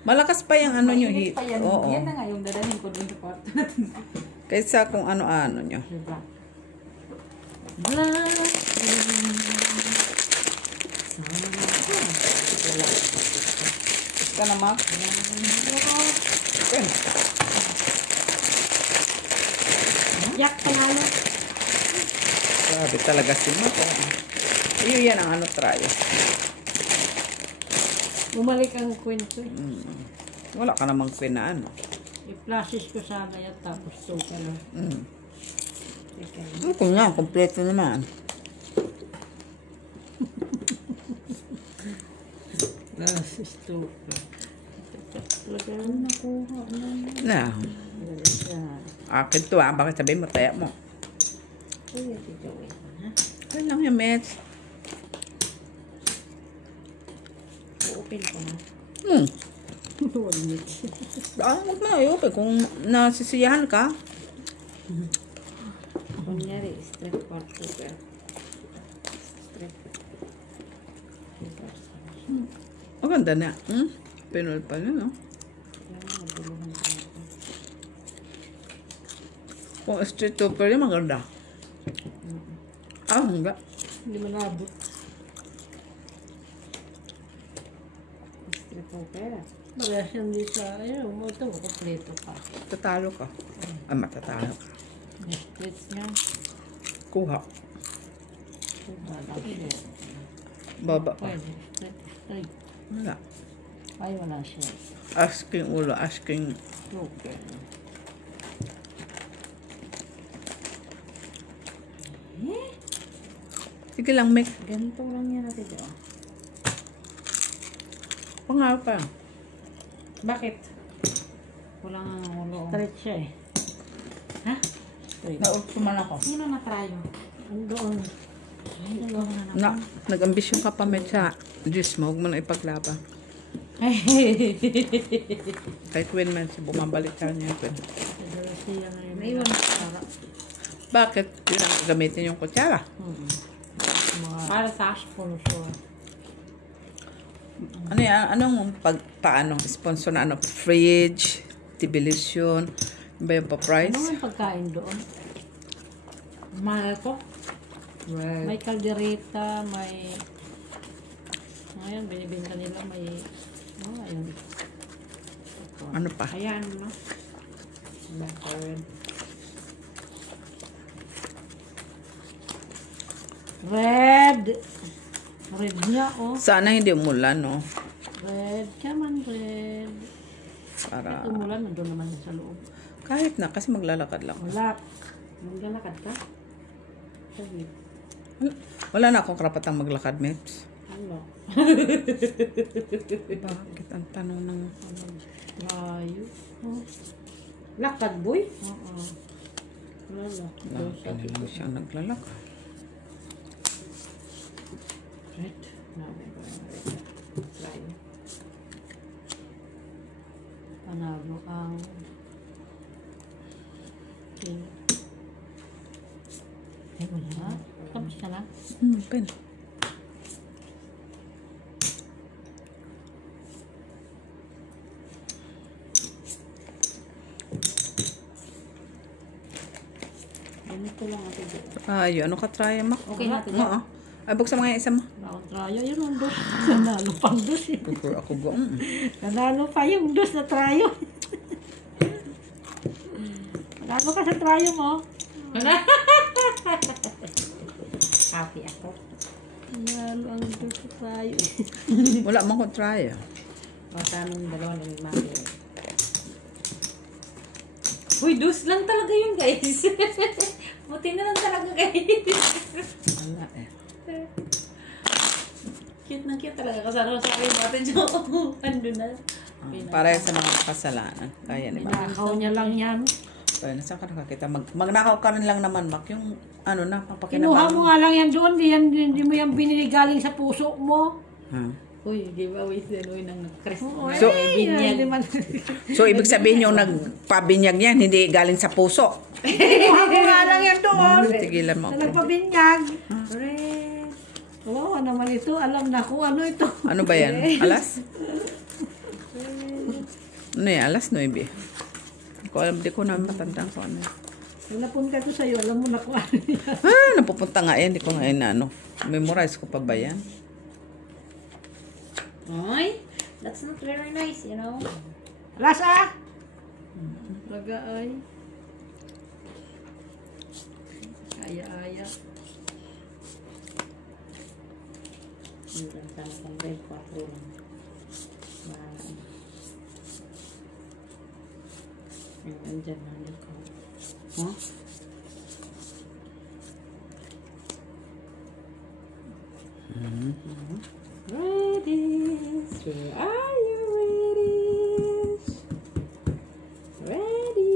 Malakas pa yung ano nyo. Mainit pa yan. Oo. Yan na nga yung dadalhin ko doon sa kwarto natin. Kaysa kung ano-ano nyo. Diba? Black. Ka na, Mac? Okay. Yak panalo. Grabe talaga si Mac. Iyo yan ang ano try. Bumalik ang kwento eh. Wala ka namang queen na ano. I-flashes ko sana yan tapos 2 ka lang. Ano kung nga, kompleto naman. Flashes 2 ka. Talagang nakuha na. Na. Akin to ah. Bakit sabihin mo, taya mo? Kaya si Joey. Kaya lang yung Mets. Open ko na. One minute. Huwag mo i-open kung nasisiyahan ka. Kunyari, straight kwarto ka. Straight. Maganda na. Pinol pa na, no? Kung straight topper yun, maganda. Hangga. Hindi malabot. Straight opera. Parehas yan di sa, ayun, mo ito, kompleto ka. Tatalo ka. Matatalo ka. Straight niya. Kuha. Baba pa. Pwede. Straight. Wala. Ay, wala siya. Asking ulo. Asking. Okay. Sige lang, Mick. Ganito lang yan natin. Oh. Pangal pa. Bakit? Wala nga ng ulo. Stretch siya eh. Ha? Naultuman ako. Sino na try mo? Andoon. Ay, ikaw na naman. Nag-ambisyon ka pa, Mick, sa Diyos mo. Huwag mo na ipaglaban. Kay Queen man, bumabalik ka niya, Queen. Siya na yun. Naiwan na para. Bakit? Yun ang gamitin yung kutsara. Mga Para sa sponsor. Ano yan? Anong paano? Sponsor na ano? Fridge, Tibilisyon, ba yung Ano pa-price? ang pagkain doon? mahal ko. May kaldereta, may... Ngayon, binibinta nila may... Oh, ayun. Ano pa? Ayan, no? Backward. Red! Red niya, oh. Sana hindi umulan, no? Red. Come on, red. Para... Umulan, nandun naman sa loob. Kahit na, kasi maglalakad lang. Wala. Maglalakad ka? Sabi. Wala na akong karapatang maglakad, Mips. Ano? Bakit ang tanong ng... Layo. Oh. Lakad, boy? Oo. Wala. Laki na lang siyang naglalakad. Right? No, never. Try. Panalo ang... Pink. Ay, wala. Tapos ka na? Pen. Ganito lang ako dito. Ayun, ano ka try, Mak? Okay natin yan. Oo. Ay, buksan mo nga yung isa mo. Round tryo. Yun ang dos. Nanalo pang dos eh. Pupur ako go. Nanalo pa yung dos na tryo. Nanalo ka sa tryo mo. Happy ako. Nanalo ang dos sa tryo. Wala mo ko try. O, tanong dalawa ng mami. Uy, dus lang talaga yun, guys. Buti na lang talaga, guys. Wala eh. Cute na cute talaga. Kasama sa akin natin yung ando na. Para sa mga kasalanan. Kaya ni Mak. Nakaw niya lang yan. Kaya saan ka nakakita? Magnakaw ka rin lang naman, Mak. Yung ano na, Kinuha papakinabangan. mo nga lang yan doon. Hindi mo yan binili galing sa puso mo. Uy, giveaway si Anoy ng Chris. So, Hindi man. So, ibig sabihin yung nagpabinyag yan, hindi galing sa puso. Kinuha mo nga lang yan doon. Tigilan mo Sa ako. nagpabinyag. Red. Oo, naman ito. Alam na kung ano ito. Ano ba yan? Alas? Ano yan? Alas 9. Hindi ko alam, di ko na matandaan ko ano. Nung napunta ko sa'yo, alam mo na kung ano yan. Napupunta nga yan, hindi ko nga yan ano. Memorize ko pa ba yan? Ay, that's not very nice, you know. Alas ah! Laga ay. Aya-aya. Hindi lang sana kung red 4 lang. Andyan na ko. Huh? Ladies, where are you, ladies? Ready?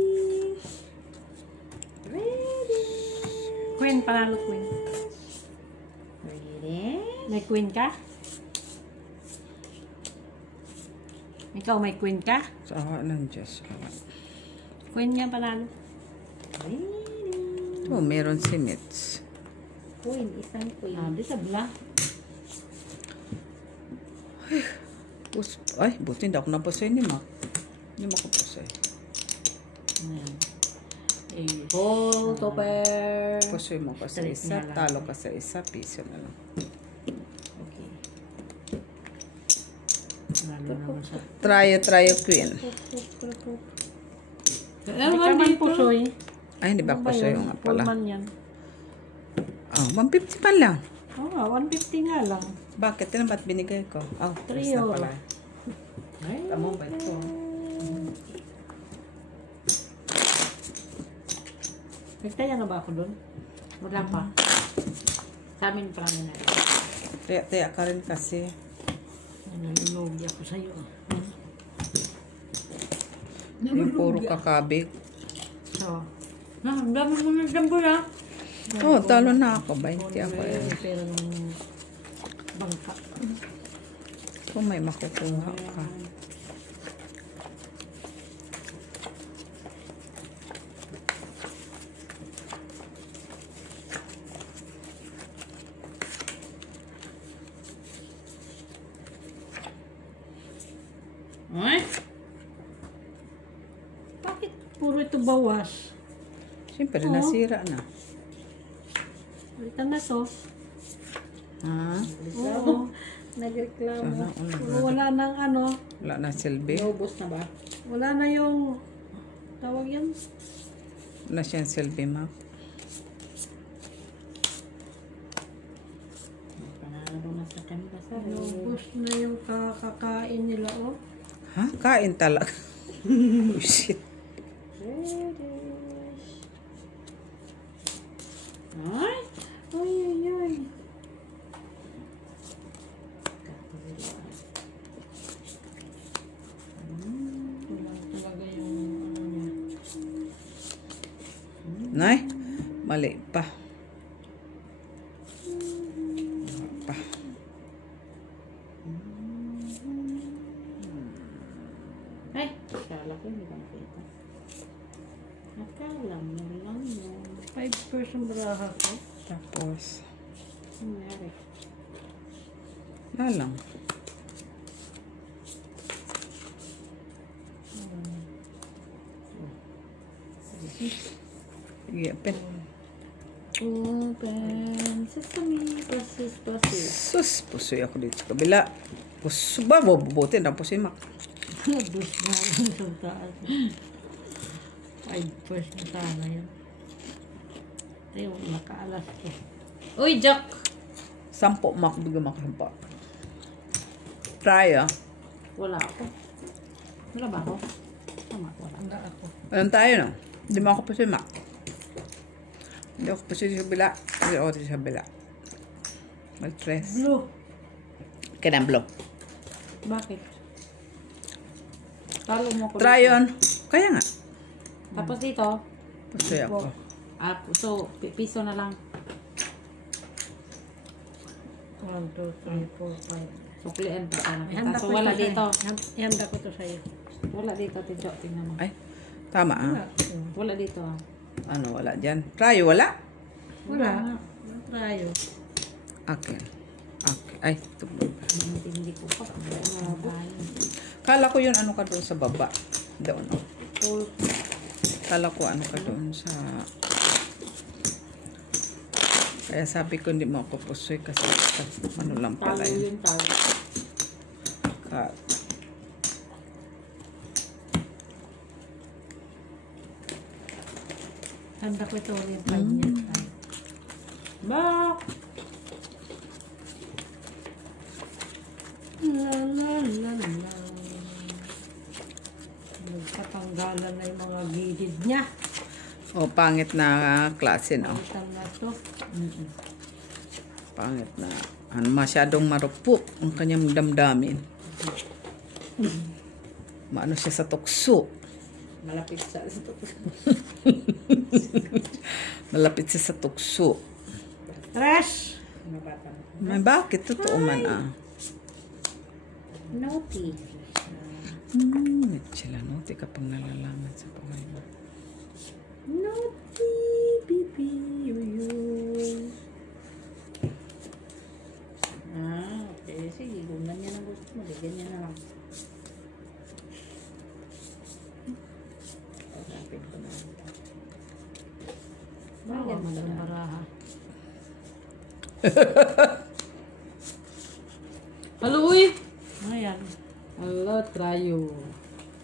Ready? Queen, panalo queen. Ready? May queen ka? Ikaw may queen ka? Sa awa ng Diyos. Queen niya panalo. Ready? Oh, meron si Mitz. Queen, isang queen. Di sabla. Ay, buti hindi ako napasoy ni Mac. Hindi mo ako pasoy. Ball topper. Pasoy mo pa sa isa, talo ka sa isa, piso na lang. Okay. Panalo naman sa... Tryo, Queen. Ano man pusoy? Ay, hindi ba pasoy nga pala? Pullman yan. Oh, 150 pa lang. Oo, 150 nga lang. Bakit? Yan ba't binigay ko? Oh, Trio. na pala. Ay, Tama ba ito? Nagtaya na ba ako doon? Wala pa. Sa amin pa namin na. Taya ka rin kasi. Nalulugi ako sa'yo. Yung puro kakabig. So, ang dami mo ng jumbo na. Oh, talo na ako. 20 ako. Pero ng bangka. Kung may makukuha ka. Ay? Bakit puro ito bawas? Siyempre, Oo. nasira na. Balitan na to. Ha? Oo. Nagreklamo. Puro wala nang ano. Wala na silbi. Naubos na ba? Wala na yung tawag yan. Wala siyang silbi, ma. Panalo na sa kanila sa Ubus na yung kakakain nila, oh. Ha? Kain talaga. Oh, shit. Ay! Ay, ay, ay. Kulang talaga yung ano niya. Nay, mali pa. Pa. Ay! Akala ko hindi ka nakita. Akala mo lang yun. 5% baraha ko. Tapos, Ano nangyari? wala lang. Sige, pen. Open sesame, process. Sus, pusoy ako dito sa kabila. Puso ba? Bubutin ang pusoy, mak. Dus na lang sa taas. 5% sana yun. Ito yung nakaalas ko. Uy, Jack! 10, mak. Bigyan makahampa. Try, ah. Wala ako. Wala ba ako? Tama, wala. Wala ako. Anong tayo, no? Hindi mo ako pusoy, mak. Hindi ako pusoy sa kabila. Hindi ako sa kabila. Mag-stress. Blue. Kaya blow. Bakit? Talo mo ko. Try yun. Kaya nga. Tapos dito, Pusoy ako. so, piso na lang. 1, 2, 3, 4, 5. Suklian pa sana. Ihanda So, ko wala ito dito. sa'yo. Ihanda ko to sa'yo. Wala dito, Tidjo. Tingnan mo. Ay, tama, ah. Wala dito, ah. Ano, wala dyan. Try, wala. Wala. Tayo. Akin. Okay. Ay, tublog. Hindi ko pa. Wala tayo. Kala ko yun, ano ka doon sa baba. Doon. Full. Kala ko, ano ka doon sa... Kaya sabi ko, hindi mo ako pusoy kasi ano lang pala Talo yun. yun, talo. Ka- Handa ko ito ulit. 5 niya. Bak! La la la la. Nagkatanggalan na yung mga gilid niya. O, pangit na klase, no? Palitan na to. Pangit na. Ano, masyadong marupok ang kanyang damdamin. Maano siya sa tukso. Malapit sa ito. Malapit siya sa tukso. Trash! Mabata. May bakit? Totoo man, ah. Naughty. Sila, no? Di ka pang nalalaman sa pangay mo. Naughty, baby. Okay. Sige, kung ganyan ang gusto mo, ganyan na lang. Rapid ko na. Bawa mo ng baraha. Hello, uy! Ayan. Hello, trayo.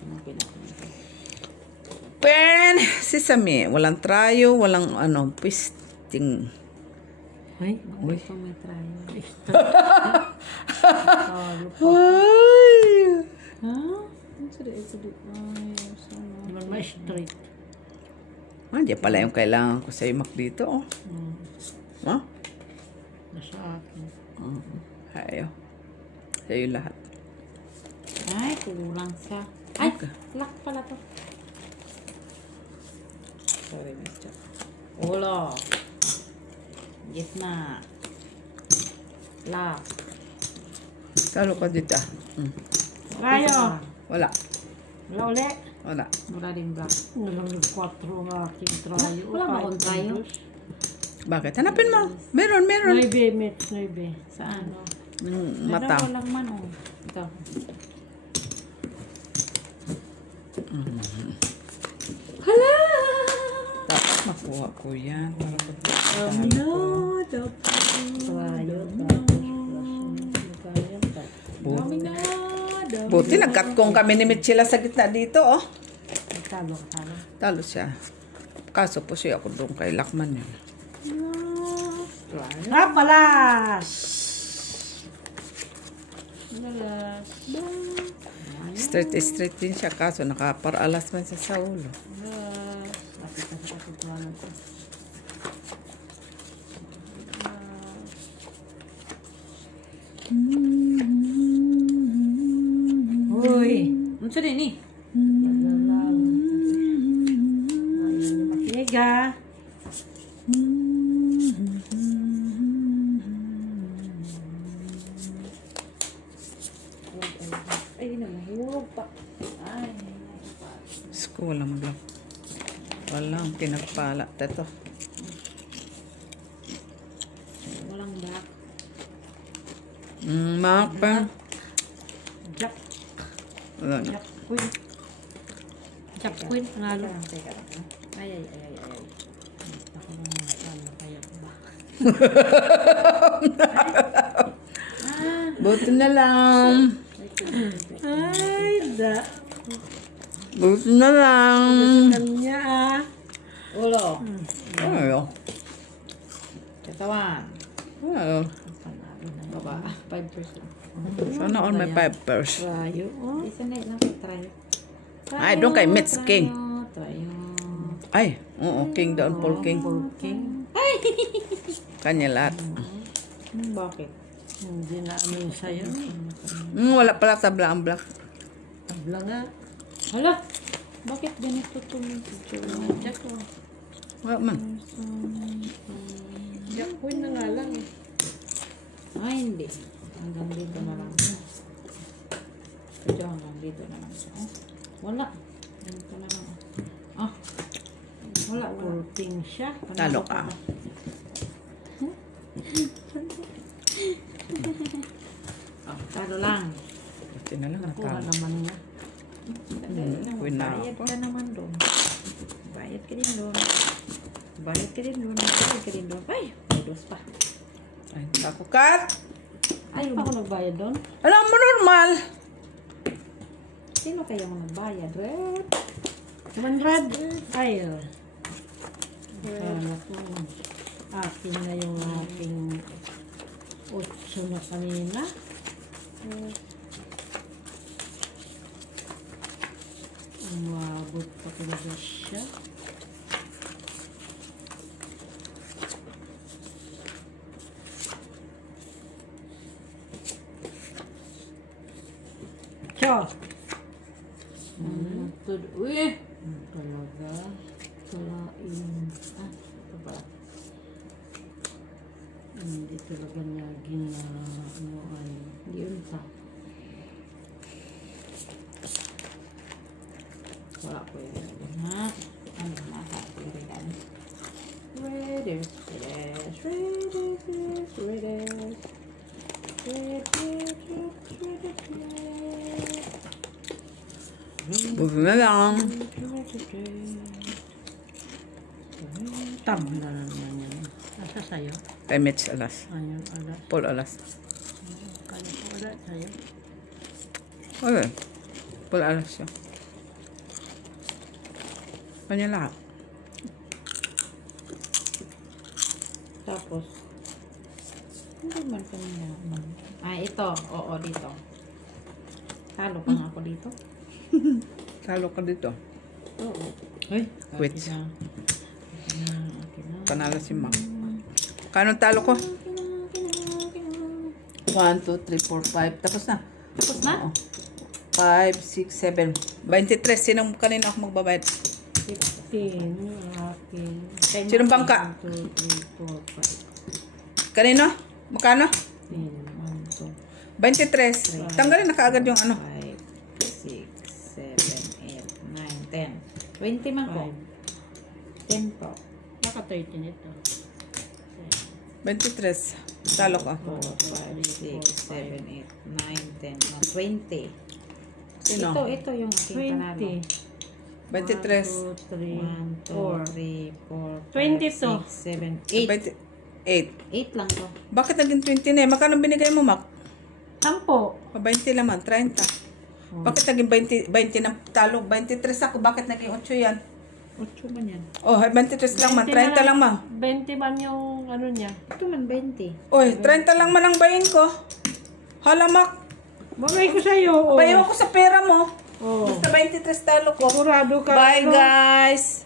Anong pinaka? Pen! Sesame. Walang trayo, walang ano, pisting. Ay, Uy. Ito may trayo. Ay! Ha? Ano sa ito? Ay, sana. naman ma-straight. Ah, diyan pala yung kailangan ko sa imak dito, oh. Ha? Sa akin. Hayo. Sa'yo lahat. Ay, kulang siya. Ay, Okay. lock pala to. Sorry, mister. Ulo. Gitna. Lock. Talo ka dito. Kayo. Wala. Wala uli. Wala. Wala din black. Nalang 4 ang aking trayo. Wala ba akong trayo? Bakit? Hanapin mo. Meron. 9 minutes, 9. Saan? Mata. Dalawa lang man, oh. Ito. Hala! Dapat makuha ko yan. Para pag No, trayo. Dami na. Buti nagkatkong kami ni Mitchila sa gitna dito, oh. Talo. Talo siya. Kaso po siya ako doon kay Lakman yun. Palas! Lalas. Straight din siya. Kaso nakaparalas man siya sa ulo. Lalas. Lapit na sa katutuanan ko. Uy! Unsa din ni? Ayun yung makiga. Ay, namahulog pa. Ay, Sko, walang block. Walang pinagpala. Ito. walang black. Mark pa. Jack. Wala. Jack Queen. Jack Queen. Panalo. Teka lang. Ay. Ako naman. Ano kaya ba? Buti na lang. Ay, Buti na lang. Kanya Ulo. Ayo. Katawan. Ayo. Panalo na baba. 5%. Sana all my pipers. Trayo. Oh. Isa na lang try. Ay, doon kay Mets King. Trayo. Ay, oo. King doon, Paul King. King. Kanya lahat. Bakit? Hindi na amin sa'yo. Wala pala tabla ang black. Tabla nga. Hala! Bakit ganito picture? Jack oh. Wala man. Jack Queen na nga lang eh. Ay, hindi. Hanggang dito na lang. Ito hanggang dito na lang. Oh, wala. Dito na lang. Ah. Wala. Pulting siya. Talo ka. Oh, talo lang. Buti na lang Kuha natalo. naman niya. Win na Bayad ako. ka naman doon. Bayad ka din doon. Bayad ka din doon. Bayad ka din doon. Ay! May dos pa. Ay, ako kat. Ay, pa ako nagbayad doon? Alam mo normal. Sino kaya mo nagbayad? Red? 100. Ay, akin na yung aking 8 na kanina. Umabot pa talaga siya. Tiyo! Uy! Talaga. Kalain. Ah, ito pala. Hindi talaga niya ano ay. Yun pa. Wala ko yun. Ha? Ano na? Ready. Buti na lang. Tabla na naman yan. Nasa sa'yo? Kay Mitch alas. Ayun, alas. Paul alas. Kaya ko wala sa'yo. Okay. Paul alas siya. Kanya lahat. Tapos, hindi man kami naman. Ah, ito. Oo, dito. Talo pa nga ako dito. Talo ka dito. Oo. Ay, Quit. Okay na. Panalo si Mac. Kano talo ko? Okay na. 1, 2, 3, 4, 5. Tapos na. Tapos na? Oo. 5, 6, 7. 23. Sinong kanina ako magbabayad? 16. Akin. Sinong bangka? 1, 2, 3, 4, 5. Kanino? Magkano? 10, 1, 23. Tanggalin na kaagad yung ano. 5, 6, 7, 8, 9, 10. 20 man ko. 10 po. Baka 13 ito. 23. Talo ko. 4, 5, 6, 7, 8, 9, 10. No, 20. Sino? Ito yung aking panalo. 20. 23. 1, 2, 3, 1, 2, 4. 3, 4, 22. 5, 6, 7, 8. 8. 8 lang to. Bakit naging 20 na eh? Magkano binigay mo, Mac? 10. 20 naman, 30. Bakit naging 20 na talo? 23 ako, bakit naging 8 yan? 8 man yan. Oh, 23 lang man, 30 lang man. 20 man yung ano niya. Ito man 20. Oy, 30 lang man ang bayin ko. Hala, Mac. Bagay ko sa'yo. Bayaw ko sa pera mo. Oh. Basta 23 talo ko. Sigurado ka. Bye, ano? guys.